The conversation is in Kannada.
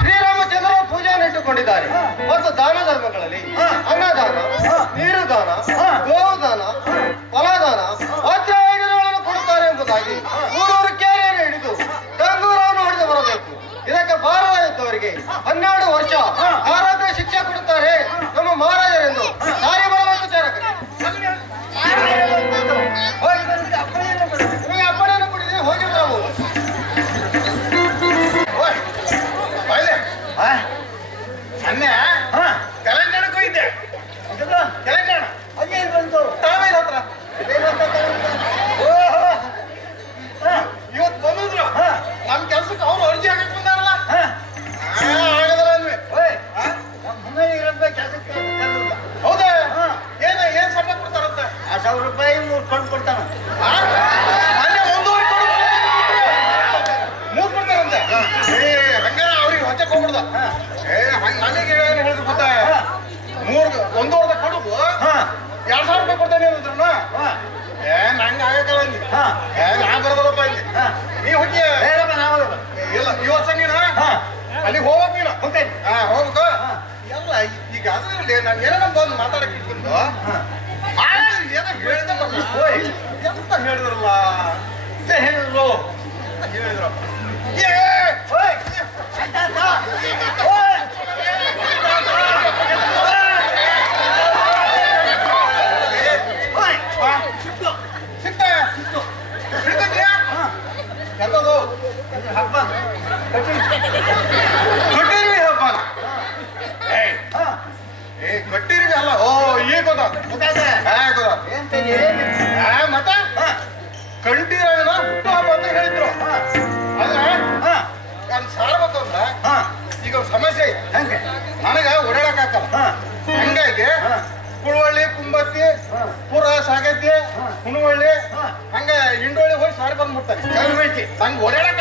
ಶ್ರೀರಾಮಚಂದ್ರ ಪೂಜೆಯನ್ನು ಇಟ್ಟುಕೊಂಡಿದ್ದಾರೆ. ಮತ್ತು ದಾನ ಧರ್ಮಗಳಲ್ಲಿ ಅನ್ನದಾನ ನೀರುದಾನ ಗೋದಾನ ಸಾವಿರ ರೂಪಾಯಿ ಮೂರು ಕೊಂಡು ಕೊಡ್ತಾನ. ಮೂರ್ ಕೊಡ್ತಾರಂತೆ? ಏ ಅವ್ರಿಗೆ ಹೊಚ್ಚಕ್ ಹೋಗ್ಬಿಡ್ದ. ಏ ಹಂಗ ನನಗೆ ಏನು ಹೇಳಿದ್ರು ಗೊತ್ತಾ? ಮೂರು ಒಂದೂವರೆ ಕೊಡುಗು ಎರಡು ಸಾವಿರ ರೂಪಾಯಿ ಕೊಡ್ತೇನೆ ಏ ನಂಗೆ ಆಗಕ್ಕಲ್ಲ ಅಂದಿ ಏ ನಾ ಬರೋದಲ್ಲಪ್ಪ ಅಂದಿ ನೀ ಹೋಗಿ ಇಲ್ಲ ಇವತ್ತು ನೀನು? ಅಲ್ಲಿಗೆ ಹೋಗ್ಬೇಕು ನೀನು? ಹಾ ಹೋಗ್ಬೇಕು. ಎಲ್ಲ ಈಗ ಅದರಲ್ಲಿ ನಾನು ಏನೋ ಬಂದು ಮಾತಾಡಕ್ಕೆ ಇಟ್ಕೊಂಡು ಎಂತ ಹೇಳಿದ್ರು ಏ ಆ, ಸಿಕ್ತ ಪುರ ಸಾಗದ್ದೆ ಹಾ. ಕುಣವಳ್ಳಿ ಹಾ. ಹಂಗ ಇಂಡೋಳಿ ಹೋಗಿ ಸಾರಿ ಬಂದ್ಬಿಡ್ತಾನೆ ಚೌಲ್ಬೆಟ್ಟಿ. ಹಂಗ ಓಡಾಡಕ್